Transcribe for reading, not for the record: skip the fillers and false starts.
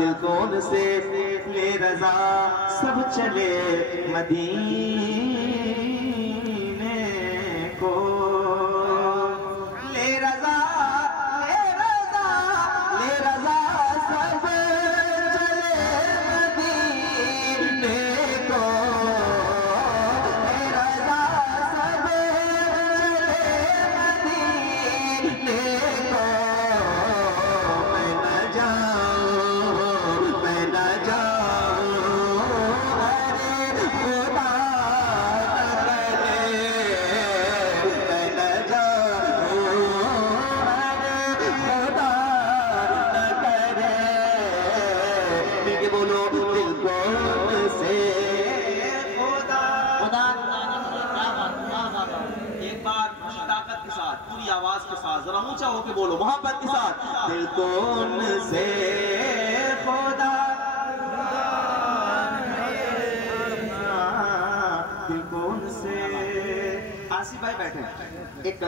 दिल कौन से ले रजा, सब चले मदीने को। ले रजा, ले रजा, ले रजा, सब चले मदीने को। ले रजा, सब चले मदीने को। मैं न जाऊं, मैं न जाऊं, अरे खुदा न करे। मैं न जाऊं, अरे खुदा न करे। ठीक है, बोलो दिल कौन से खुदा। खुदा एक बार ताकत के साथ, पूरी आवाज के साथ, जरा ऊंचा होके बोलो, मोहब्बत के साथ। दिल कौन से खुदा, दिल कौन से। आसिफ भाई बैठे, एक